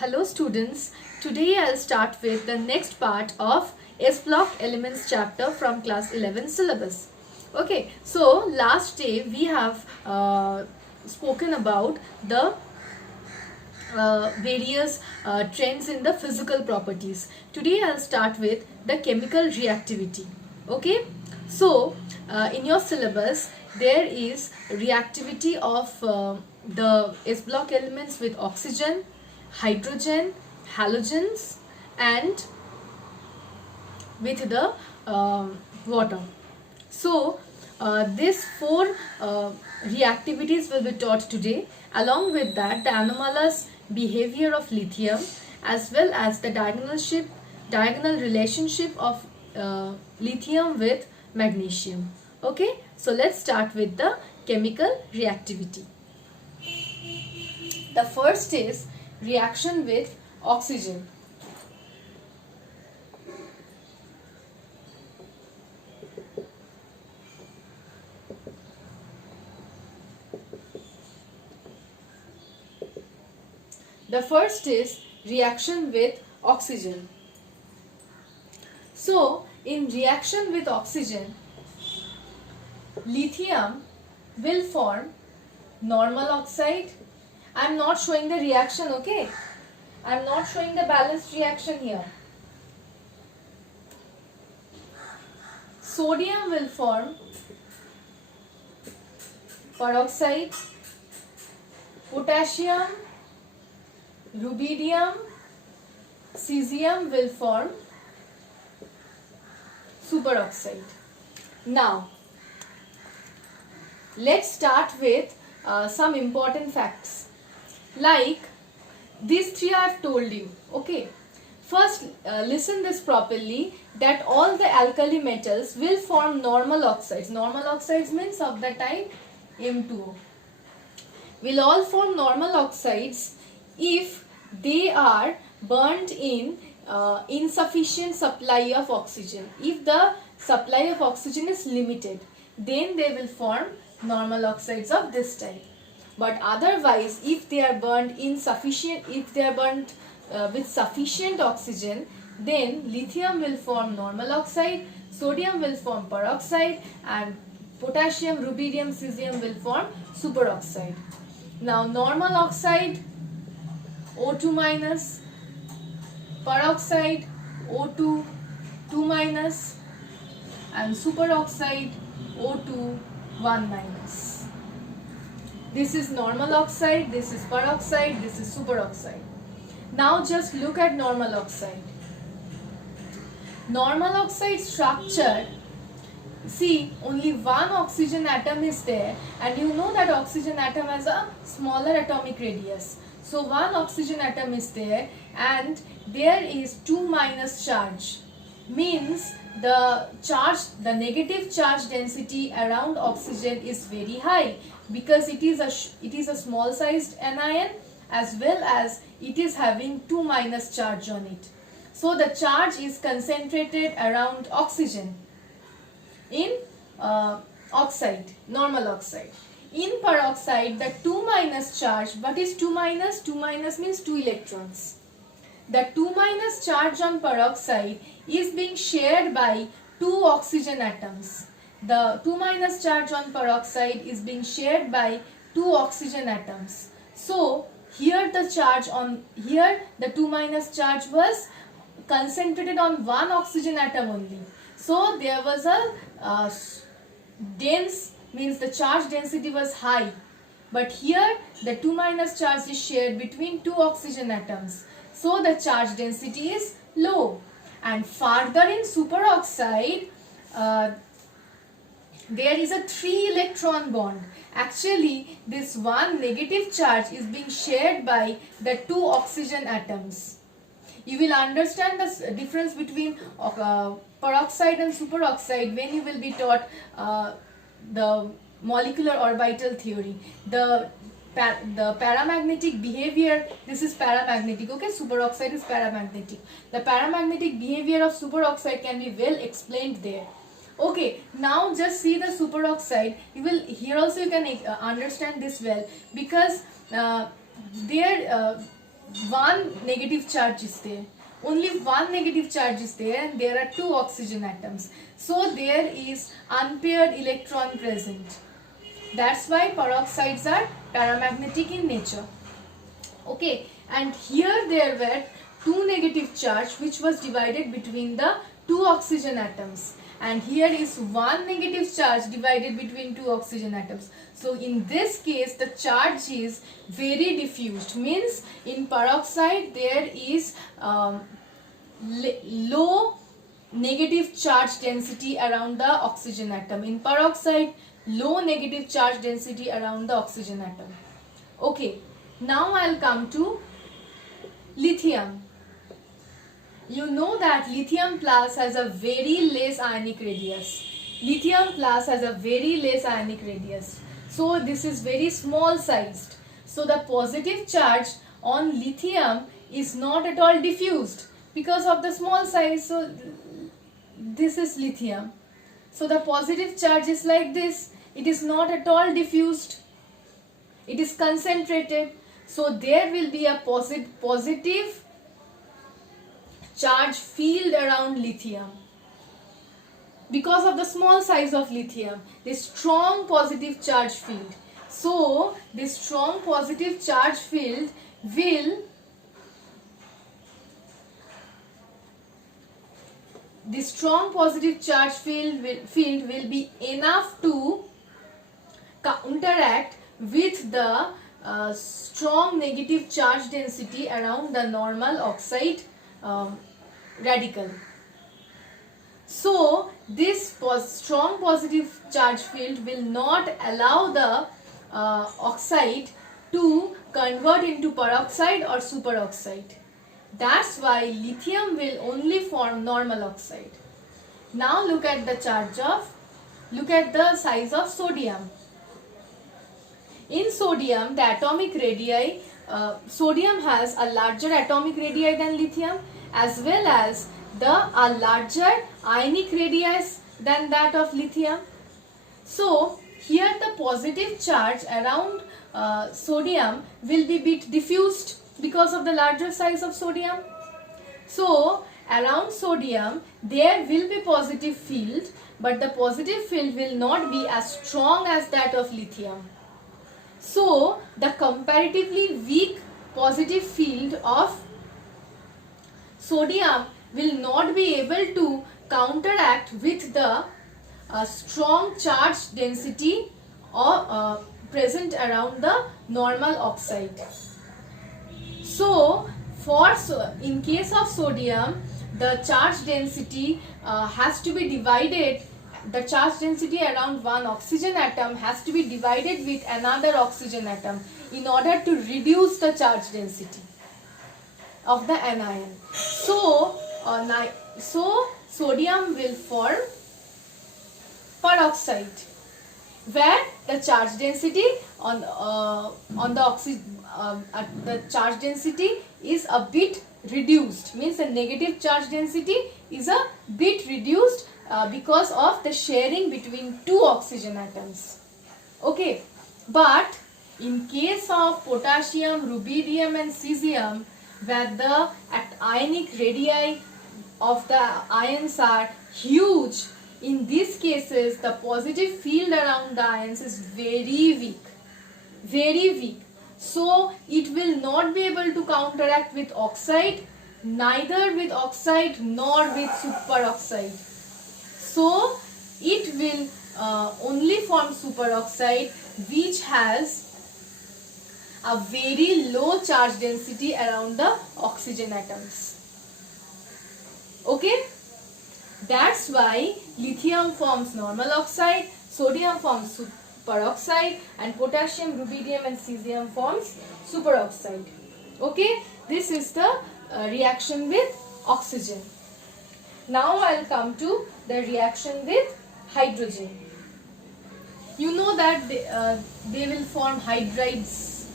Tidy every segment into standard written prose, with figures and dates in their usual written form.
Hello students, today I'll start with the next part of S block elements chapter from class 11 syllabus. Okay, so last day we have spoken about the various trends in the physical properties. Today I'll start with the chemical reactivity. Okay, so in your syllabus there is reactivity of the S block elements with oxygen, hydrogen, halogens and with the water. So these four reactivities will be taught today. Along with that, the anomalous behavior of lithium as well as the diagonal relationship of lithium with magnesium. Okay, so let's start with the chemical reactivity. The first is reaction with oxygen. The first is reaction with oxygen. So, in reaction with oxygen, lithium will form normal oxide. I am not showing the reaction, okay? I am not showing the balanced reaction here. Sodium will form peroxide, potassium, rubidium, cesium will form superoxide. Now, let's start with some important facts. Like these three I have told you. Okay. First, listen this properly, that all the alkali metals will form normal oxides. Normal oxides means of the type M2O. Will all form normal oxides if they are burnt in insufficient supply of oxygen. If the supply of oxygen is limited, then they will form normal oxides of this type. But otherwise, if they are burnt with sufficient oxygen, then lithium will form normal oxide, sodium will form peroxide, and potassium, rubidium, cesium will form superoxide. Now, normal oxide O2 minus, peroxide O2 2 minus, and superoxide O2 1 minus. This is normal oxide, this is peroxide, this is superoxide. Now just look at normal oxide. Normal oxide structure, see, only one oxygen atom is there, and you know that oxygen atom has a smaller atomic radius. So one oxygen atom is there and there is 2 minus charge. Means the negative charge density around oxygen is very high because it is a small sized anion as well as it is having 2 minus charge on it. So the charge is concentrated around oxygen in oxide, normal oxide. In peroxide, the 2 minus charge, what is 2 minus? 2 minus means 2 electrons. The 2 minus charge on peroxide is being shared by 2 oxygen atoms. The 2 minus charge on peroxide is being shared by 2 oxygen atoms. So, here the 2 minus charge was concentrated on one oxygen atom only. So, there was a dense, means the charge density was high. But here the 2 minus charge is shared between 2 oxygen atoms. So the charge density is low. And further in superoxide, there is a 3 electron bond. Actually, this one negative charge is being shared by the 2 oxygen atoms. You will understand the difference between peroxide and superoxide when you will be taught the molecular orbital theory. The paramagnetic behavior, this is paramagnetic, okay, superoxide is paramagnetic. The paramagnetic behavior of superoxide can be well explained there. Okay, now just see the superoxide. Here also you can understand this well, because there one negative charge is there. Only one negative charge is there, and there are two oxygen atoms. So there is unpaired electron present. That's why peroxides are paramagnetic in nature. Okay, and here there were two negative charge which was divided between the two oxygen atoms, and here is one negative charge divided between two oxygen atoms. So in this case the charge is very diffused, means in peroxide there is low negative charge density around the oxygen atom. In peroxide, low negative charge density around the oxygen atom. Okay, now I'll come to lithium. You know that lithium plus has a very less ionic radius. Lithium plus has a very less ionic radius. So this is very small sized. So the positive charge on lithium is not at all diffused because of the small size. So this is lithium. So the positive charge is like this. It is not at all diffused. It is concentrated. So there will be a positive charge field around lithium. Because of the small size of lithium, this strong positive charge field. So this strong positive charge field will be enough to counteract with the strong negative charge density around the normal oxide radical. So this strong positive charge field will not allow the oxide to convert into peroxide or superoxide. That's why lithium will only form normal oxide. Now look at the size of sodium. In sodium, the atomic radii, sodium has a larger atomic radii than lithium, as well as a larger ionic radius than that of lithium. So here the positive charge around sodium will be bit diffused because of the larger size of sodium. So around sodium there will be positive field, but the positive field will not be as strong as that of lithium. So the comparatively weak positive field of sodium will not be able to counteract with the strong charge density present around the normal oxide. So in case of sodium, the charge density has to be divided. The charge density around one oxygen atom has to be divided with another oxygen atom in order to reduce the charge density of the anion. So sodium will form peroxide, where the charge density the charge density is a bit reduced, means the negative charge density is a bit reduced because of the sharing between two oxygen atoms. Okay, but in case of potassium, rubidium and cesium, where the ionic radii of the ions are huge, in these cases the positive field around the ions is very weak. So it will not be able to counteract with oxide, neither with oxide nor with superoxide. So it will only form superoxide, which has a very low charge density around the oxygen atoms. Okay, that's why lithium forms normal oxide, sodium forms peroxide, and potassium, rubidium and cesium forms superoxide. Okay, this is the reaction with oxygen. Now I'll come to the reaction with hydrogen. You know that they will form hydrides.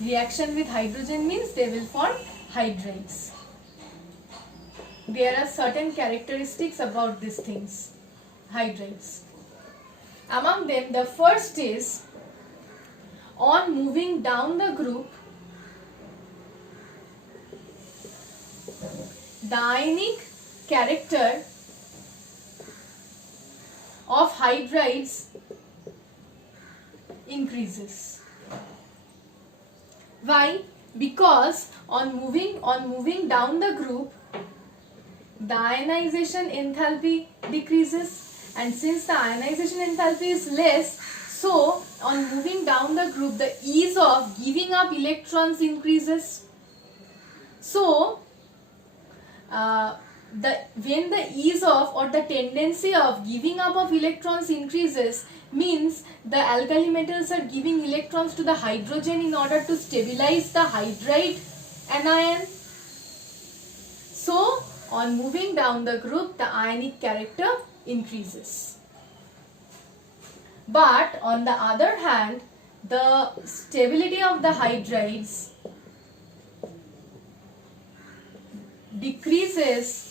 Reaction with hydrogen means they will form hydrides. There are certain characteristics about these things, hydrides. Among them, the first is, on moving down the group, the ionic character of hydrides increases. Why? Because on moving down the group, the ionization enthalpy decreases, and since the ionization enthalpy is less, so on moving down the group, the ease of giving up electrons increases. So when the ease of or the tendency of giving up of electrons increases, means the alkali metals are giving electrons to the hydrogen in order to stabilize the hydride anion. So on moving down the group, the ionic character increases. But on the other hand, the stability of the hydrides decreases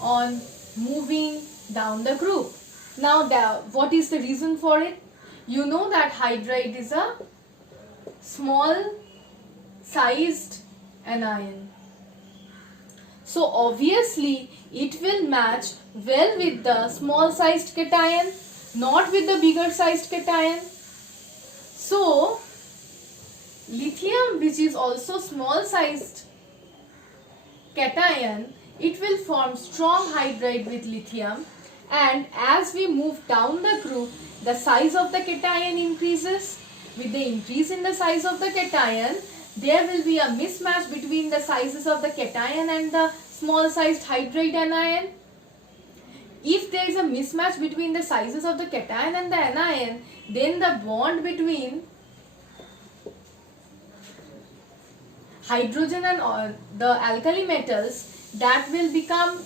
on moving down the group. Now, what is the reason for it? You know that hydride is a small sized anion. So obviously it will match well with the small sized cation, not with the bigger sized cation. So lithium, which is also small sized cation, it will form strong hydride with lithium, and as we move down the group, the size of the cation increases. With the increase in the size of the cation, there will be a mismatch between the sizes of the cation and the small sized hydride anion. If there is a mismatch between the sizes of the cation and the anion, then the bond between hydrogen and the alkali metals, that will become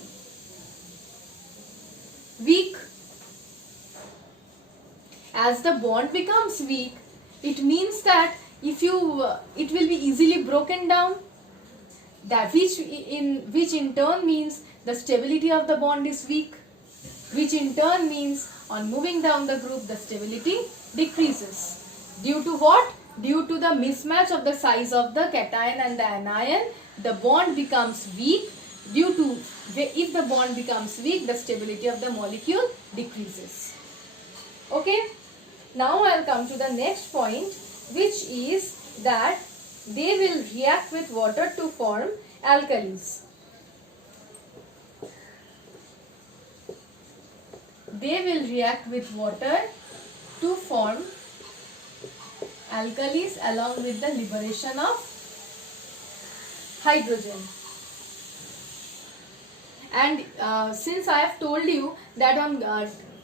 weak. As the bond becomes weak, it means that it will be easily broken down, that which in turn means the stability of the bond is weak, which in turn means on moving down the group, the stability decreases. Due to what? Due to the mismatch of the size of the cation and the anion, the bond becomes weak. Due to, if the bond becomes weak, the stability of the molecule decreases. Okay. Now I will come to the next point, which is that they will react with water to form alkalis. They will react with water to form alkalis along with the liberation of hydrogen. And since I have told you that on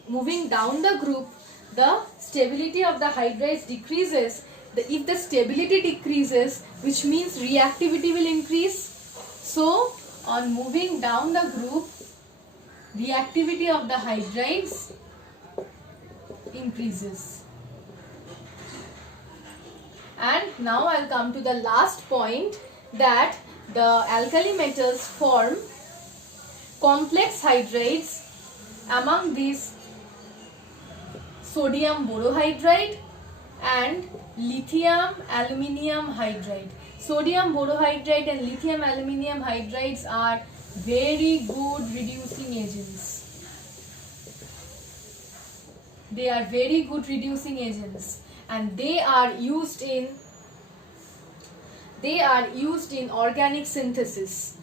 moving down the group, the stability of the hydrides decreases. If the stability decreases, which means reactivity will increase. So on moving down the group, reactivity of the hydrides increases. And now I will come to the last point, that the alkali metals form complex hydrides. Among these, sodium borohydride and lithium aluminium hydride. Sodium borohydride and lithium aluminium hydrides are very good reducing agents. They are very good reducing agents, and they are used in organic synthesis.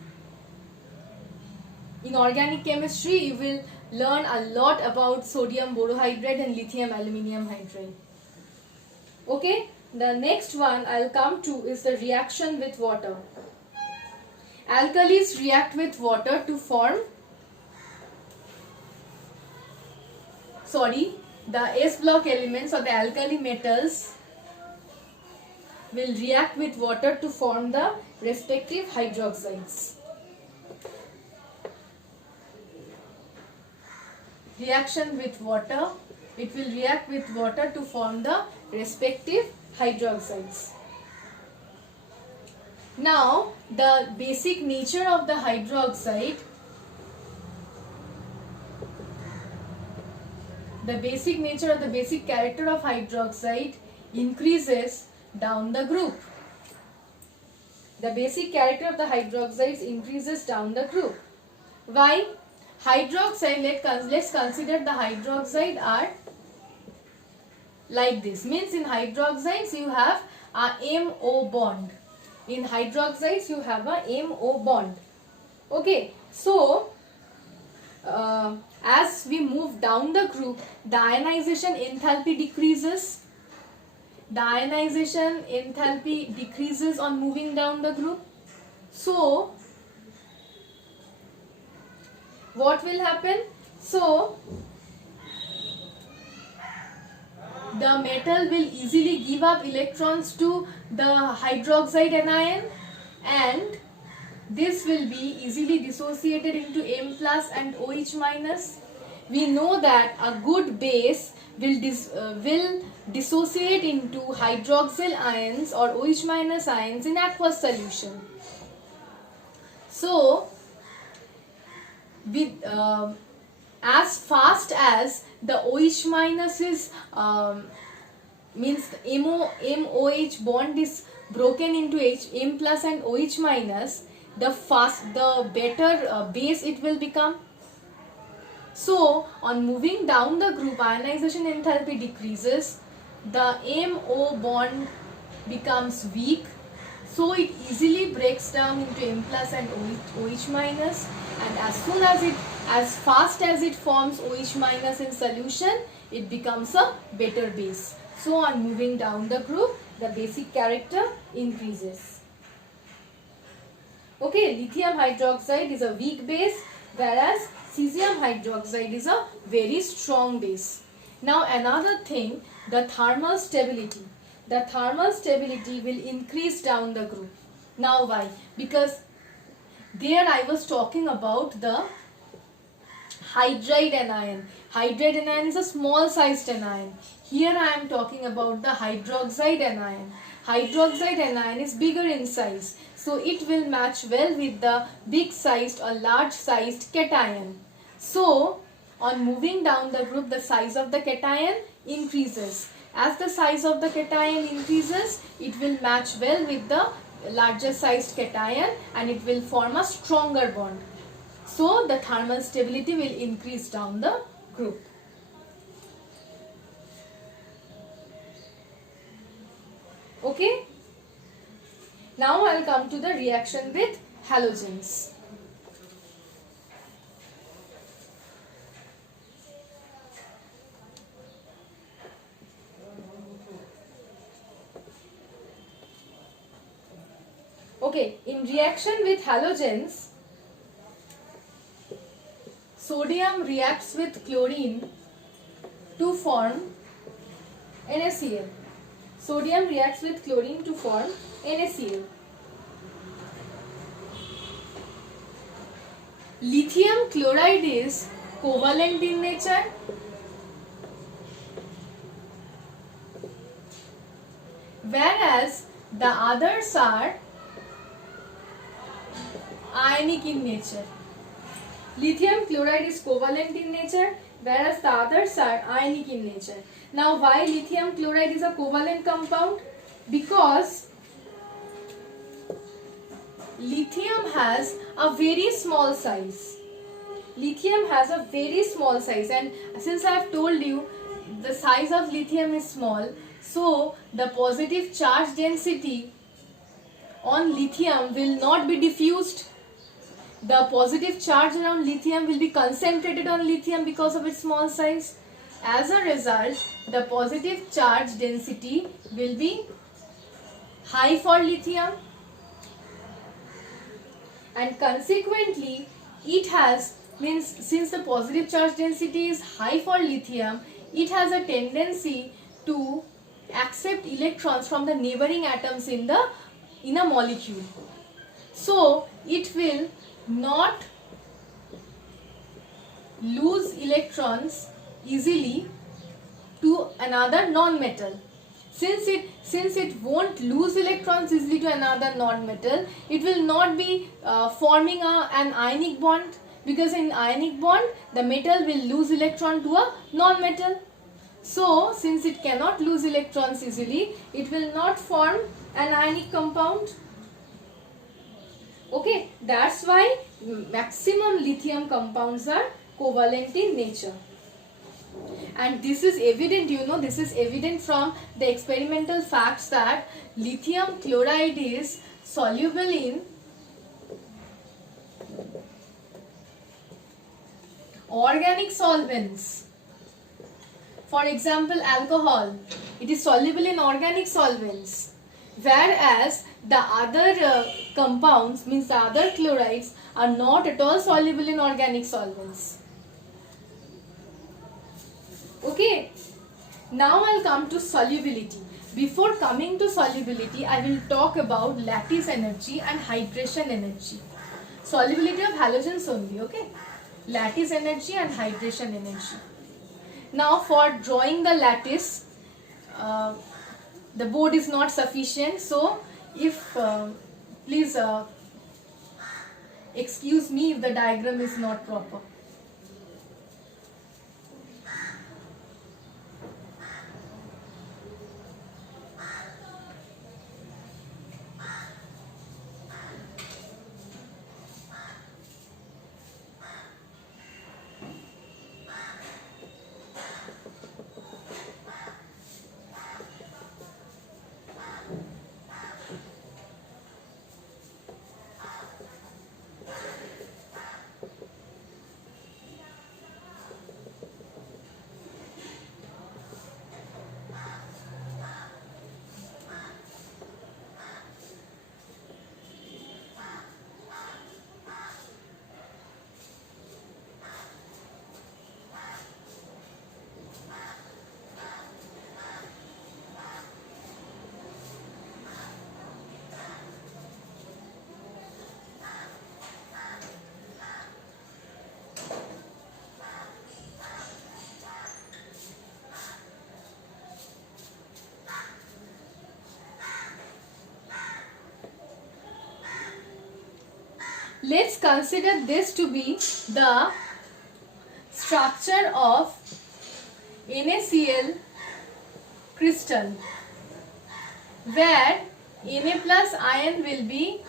In organic chemistry, you will learn a lot about sodium borohydride and lithium aluminium hydride. Okay, the next one I will come to is the reaction with water. Alkalis react with water to form, the S block elements or the alkali metals will react with water to form the respective hydroxides. Reaction with water, it will react with water to form the respective hydroxides. Now, the basic nature of the hydroxide, the basic character of hydroxide increases down the group. The basic character of the hydroxides increases down the group. Why? Hydroxide, let's consider the hydroxide are like this. Means in hydroxides you have a MO bond. In hydroxides you have a MO bond. Okay, so as we move down the group, the ionization enthalpy decreases. The ionization enthalpy decreases on moving down the group. So what will happen? So the metal will easily give up electrons to the hydroxide anion, and this will be easily dissociated into M plus and OH minus. We know that a good base will dissociate into hydroxyl ions or OH minus ions in aqueous solution. So with as fast as the OH minus is means MOH bond is broken into M plus and OH minus, the better base it will become. So on moving down the group, ionization enthalpy decreases, the MO bond becomes weak, so it easily breaks down into M plus and OH minus, and as fast as it forms OH minus in solution, it becomes a better base. So on moving down the group, the basic character increases. Okay, lithium hydroxide is a weak base, whereas cesium hydroxide is a very strong base. Now another thing, the thermal stability. The thermal stability will increase down the group. Now why? Because there I was talking about the hydride anion. Hydride anion is a small sized anion. Here I am talking about the hydroxide anion. Hydroxide anion is bigger in size, so it will match well with the big sized or large sized cation. So on moving down the group, the size of the cation increases. As the size of the cation increases, it will match well with the larger sized cation and it will form a stronger bond. So the thermal stability will increase down the group. Okay. Now I will come to the reaction with halogens. Okay, in reaction with halogens, sodium reacts with chlorine to form NaCl. Sodium reacts with chlorine to form NaCl. Lithium chloride is covalent in nature, whereas the others are ionic in nature. Lithium chloride is covalent in nature, whereas the others are ionic in nature. Now why lithium chloride is a covalent compound? Because lithium has a very small size. Lithium has a very small size, and since I have told you the size of lithium is small, so the positive charge density on lithium will not be diffused. The positive charge around lithium will be concentrated on lithium because of its small size. As a result, the positive charge density will be high for lithium, and consequently it has, means since the positive charge density is high for lithium, it has a tendency to accept electrons from the neighboring atoms in a molecule. So it will not lose electrons easily to another non-metal. Since it won't lose electrons easily to another non-metal, it will not be forming an ionic bond, because in ionic bond the metal will lose electron to a non-metal. So since it cannot lose electrons easily, it will not form an ionic compound. Okay, that's why maximum lithium compounds are covalent in nature. And this is evident, this is evident from the experimental facts that lithium chloride is soluble in organic solvents. For example, alcohol, it is soluble in organic solvents, whereas the other compounds, means the other chlorides, are not at all soluble in organic solvents. Okay, now I'll come to solubility. Before coming to solubility, I will talk about lattice energy and hydration energy. Solubility of halogens only, okay? Lattice energy and hydration energy. Now for drawing the lattice, the board is not sufficient, so if please excuse me if the diagram is not proper. Let's consider this to be the structure of NaCl crystal, where Na plus ion will be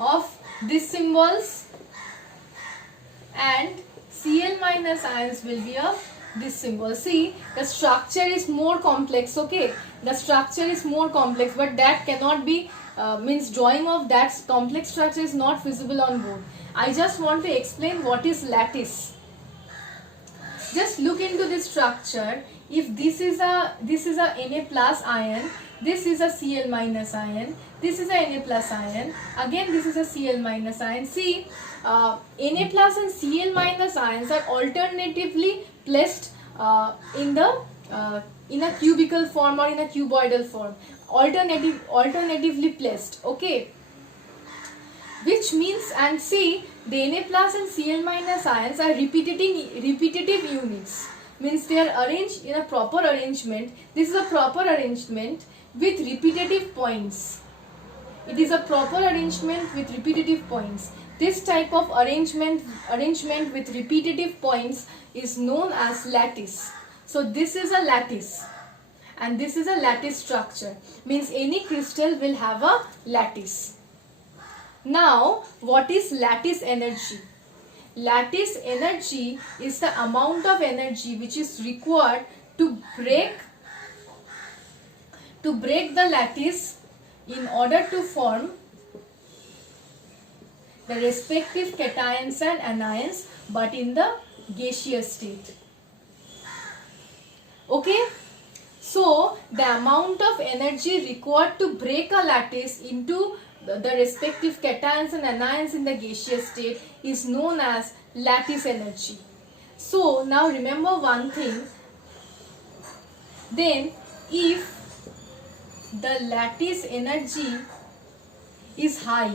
of these symbols and Cl minus ions will be of this symbol. See, the structure is more complex, okay? The structure is more complex, but that cannot be means drawing of that complex structure is not feasible on board. I just want to explain what is lattice. Just look into this structure. If this is a Na plus ion, this is a Cl minus ion, this is a Na plus ion, again this is a Cl minus ion. See, Na plus and Cl minus ions are alternatively placed in a cubical form or in a cuboidal form. Alternatively placed, okay? Which means, and see, the Na plus and Cl minus ions are repetitive units. Means they are arranged in a proper arrangement. This is a proper arrangement with repetitive points. It is a proper arrangement with repetitive points. This type of arrangement with repetitive points is known as lattice. So this is a lattice, and this is a lattice structure. Means any crystal will have a lattice. Now, what is lattice energy? Lattice energy is the amount of energy which is required to break the lattice in order to form the respective cations and anions, but in the gaseous state. Okay? So, the amount of energy required to break a lattice into the respective cations and anions in the gaseous state is known as lattice energy. So, now remember one thing. Then, if the lattice energy is high,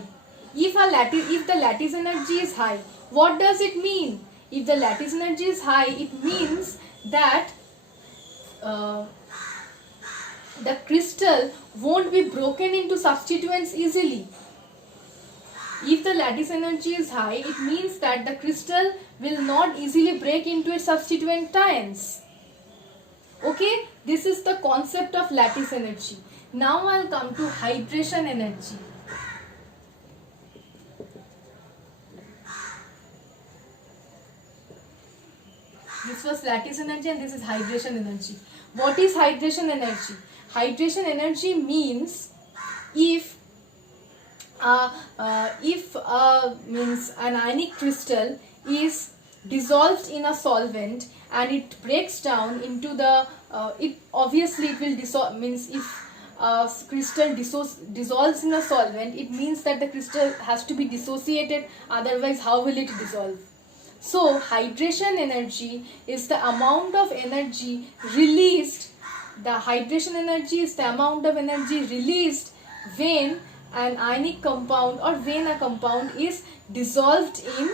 if the lattice energy is high, what does it mean? If the lattice energy is high, it means that the crystal won't be broken into substituents easily. If the lattice energy is high, it means that the crystal will not easily break into its substituent ions. Okay, this is the concept of lattice energy. Now I'll come to hydration energy. This was lattice energy and this is hydration energy. What is hydration energy? Hydration energy means if means an ionic crystal is dissolved in a solvent and it breaks down into the it obviously it will dissolve, means if crystal dissolves in a solvent, it means that the crystal has to be dissociated, otherwise how will it dissolve? So hydration energy is the amount of energy released, the hydration energy is the amount of energy released when an ionic compound or when a compound is dissolved in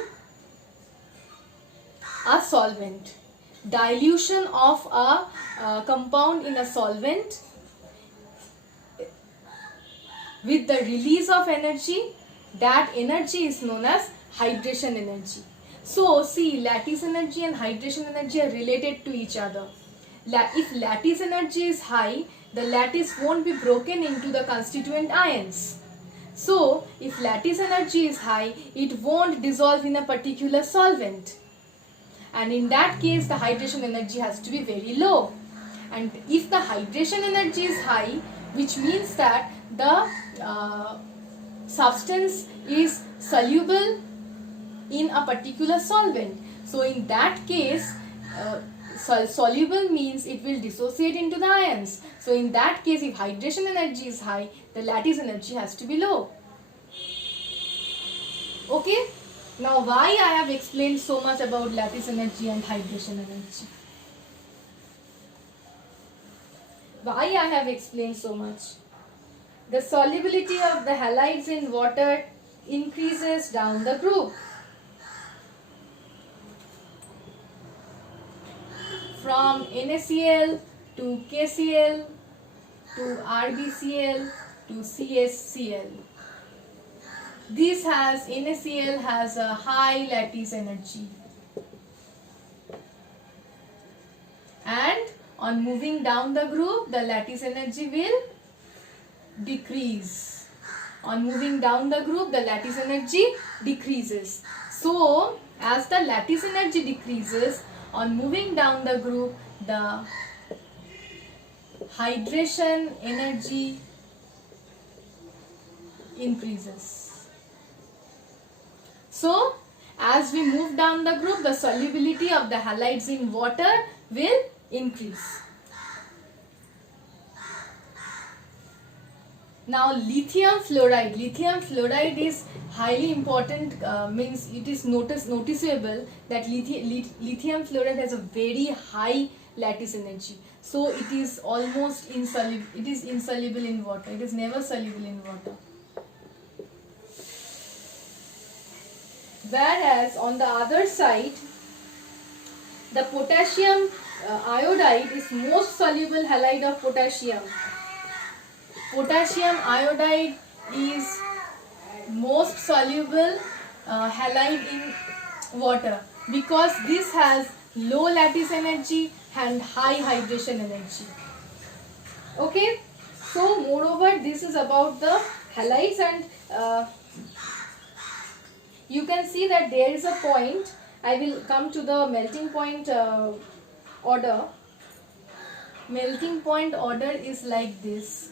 a solvent. Dilution of a compound in a solvent with the release of energy, that energy is known as hydration energy. So see, lattice energy and hydration energy are related to each other. If lattice energy is high, the lattice won't be broken into the constituent ions. So if lattice energy is high, it won't dissolve in a particular solvent. And in that case, the hydration energy has to be very low. And if the hydration energy is high, which means that the substance is soluble in a particular solvent. So in that case, soluble means it will dissociate into the ions. So in that case, if hydration energy is high, the lattice energy has to be low. Okay? Now why I have explained so much about lattice energy and hydration energy? Why I have explained so much? The solubility of the halides in water increases down the group. From NaCl to KCl to RBCl to CSCl. This has, NaCl has a high lattice energy. And on moving down the group, the lattice energy will decrease. On moving down the group, the lattice energy decreases. So, as the lattice energy decreases, on moving down the group, the hydration energy increases. So, as we move down the group, the solubility of the halides in water will increase. Now, lithium fluoride. Lithium fluoride is highly important, means it is noticeable that lithium fluoride has a very high lattice energy. So, it is almost insoluble. It is insoluble in water. It is never soluble in water. Whereas on the other side, the potassium iodide is most soluble halide of potassium. Potassium iodide is most soluble halide in water because this has low lattice energy and high hydration energy. Okay, so moreover, this is about the halides, and you can see that there is a point. I will come to the melting point order. Melting point order is like this.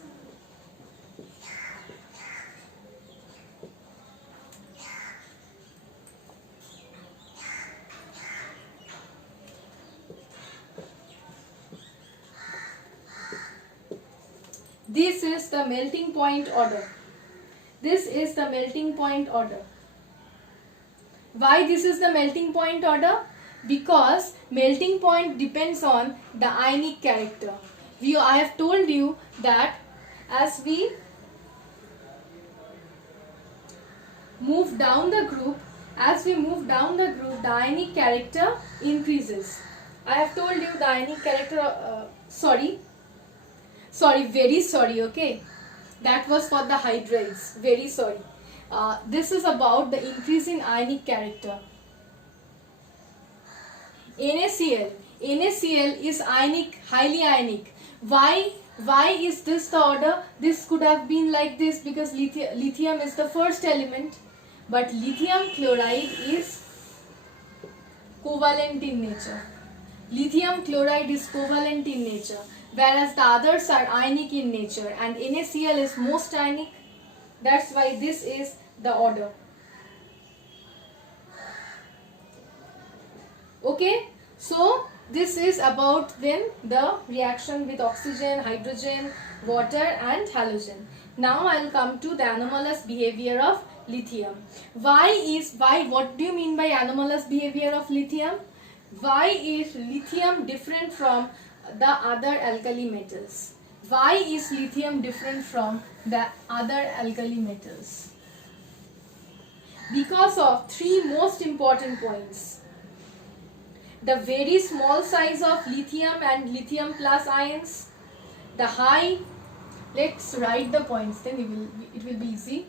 This is the melting point order. This is the melting point order. Why this is the melting point order? Because melting point depends on the ionic character. I have told you that as we move down the group, the ionic character increases. I have told you the ionic character, very sorry, okay. That was for the hydrides, very sorry. This is about the increase in ionic character. NaCl is ionic, highly ionic. Why is this the order? This could have been like this because lithium is the first element, but lithium chloride is covalent in nature. Lithium chloride is covalent in nature, whereas the others are ionic in nature, and NaCl is most ionic. That's why this is the order. Okay, so this is about then the reaction with oxygen, hydrogen, water and halogen. Now I will come to the anomalous behavior of lithium. What do you mean by anomalous behavior of lithium? Why is lithium different from the other alkali metals? Why is lithium different from the other alkali metals? Because of three most important points. The very small size of lithium and lithium plus ions, the high, let's write the points, then it will be easy.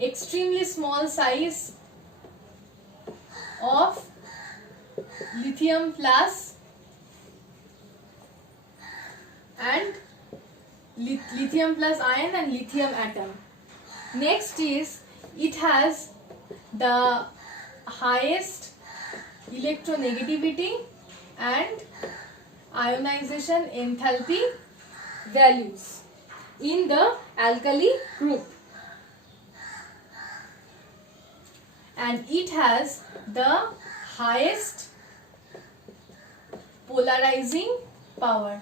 Extremely small size of lithium plus and lithium plus ion and lithium atom. Next is it has the highest electronegativity and ionization enthalpy values in the alkali group, and it has the highest polarizing power.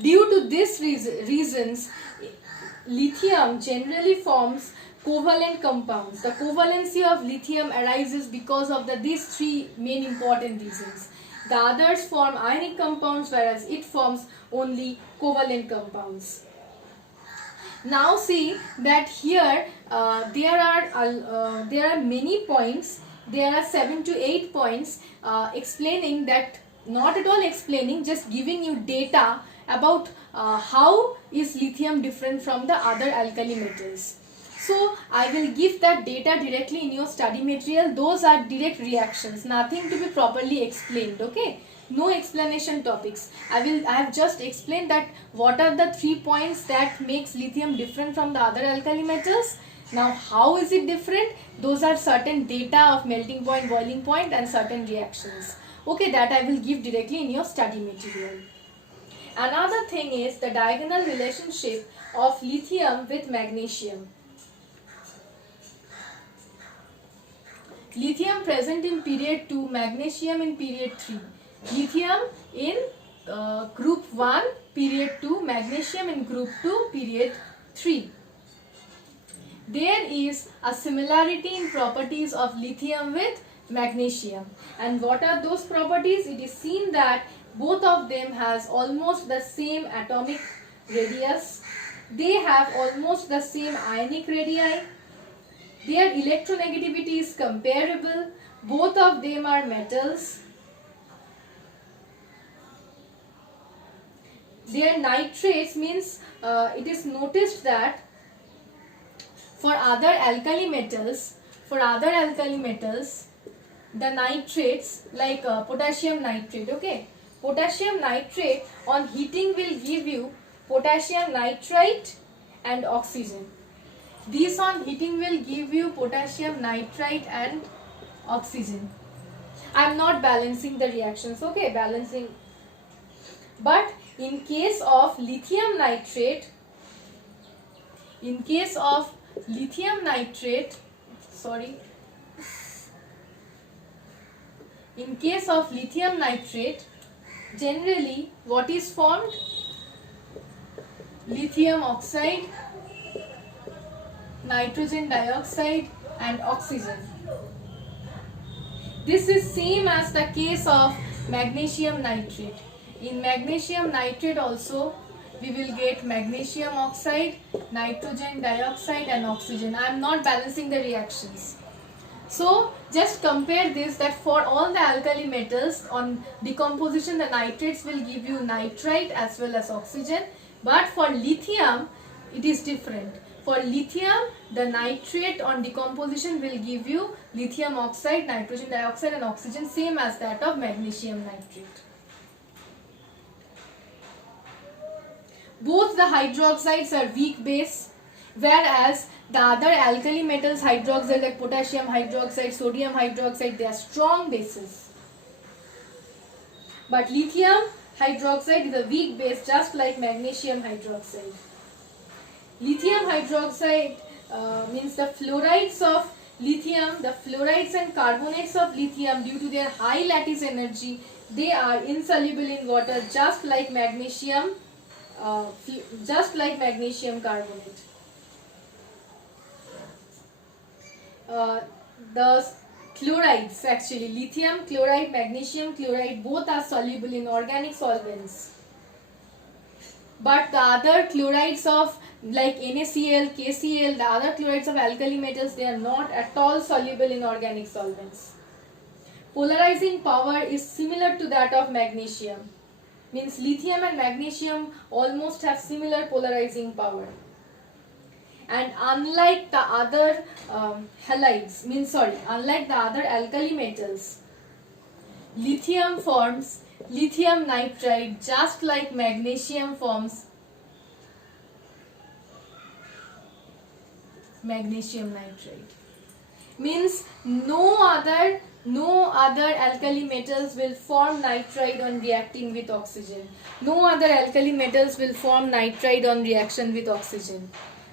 Due to these reasons, lithium generally forms covalent compounds. The covalency of lithium arises because of these three main important reasons. The others form ionic compounds, whereas it forms only covalent compounds. Now see that here there are many points. There are 7 to 8 points explaining that, not at all explaining, just giving you data about how is lithium different from the other alkali metals. So I will give that data directly in your study material. Those are direct reactions, nothing to be properly explained. Okay, no explanation topics. I have just explained that what are the 3 points that makes lithium different from the other alkali metals. Now how is it different? Those are certain data of melting point, boiling point and certain reactions. Okay, that I will give directly in your study material. Another thing is the diagonal relationship of lithium with magnesium. Lithium present in period 2, magnesium in period 3. Lithium in group 1, period 2, magnesium in group 2, period 3. There is a similarity in properties of lithium with magnesium. And what are those properties? It is seen that both of them has almost the same atomic radius. They have almost the same ionic radii. Their electronegativity is comparable. Both of them are metals. Their nitrates means it is noticed that for other alkali metals, the nitrates like potassium nitrate, okay, potassium nitrate on heating will give you potassium nitrite and oxygen. These on heating will give you potassium nitrite and oxygen. I am not balancing the reactions, okay, balancing. But in case of lithium nitrate, generally what is formed? Lithium oxide, nitrogen dioxide and oxygen. This is same as the case of magnesium nitrate. In magnesium nitrate also we will get magnesium oxide, nitrogen dioxide and oxygen. I am not balancing the reactions. So just compare this, that for all the alkali metals on decomposition the nitrates will give you nitrite as well as oxygen, but for lithium it is different. For lithium the nitrate on decomposition will give you lithium oxide, nitrogen dioxide and oxygen, same as that of magnesium nitrate. Both the hydroxides are weak base, whereas the other alkali metals hydroxide like potassium hydroxide, sodium hydroxide, they are strong bases. But lithium hydroxide is a weak base, just like magnesium hydroxide. Lithium hydroxide means the fluorides of lithium, the fluorides and carbonates of lithium, due to their high lattice energy, they are insoluble in water, just like magnesium carbonate. The chlorides, actually lithium chloride, magnesium chloride, both are soluble in organic solvents. But the other chlorides of like NaCl, KCl, the other chlorides of alkali metals, they are not at all soluble in organic solvents. Polarizing power is similar to that of magnesium. Means lithium and magnesium almost have similar polarizing power. And unlike the other unlike the other alkali metals, lithium forms lithium nitride, just like magnesium forms magnesium nitride. Means no other alkali metals will form nitride on reacting with oxygen. No other alkali metals will form nitride on reaction with oxygen.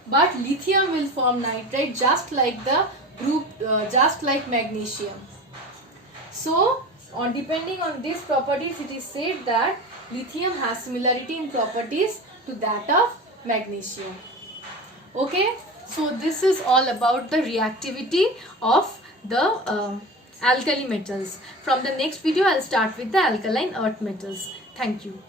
But lithium will form nitride, just like the group, just like magnesium. So, depending on these properties, it is said that lithium has similarity in properties to that of magnesium. Okay, so this is all about the reactivity of the alkali metals. From the next video, I will start with the alkaline earth metals. Thank you.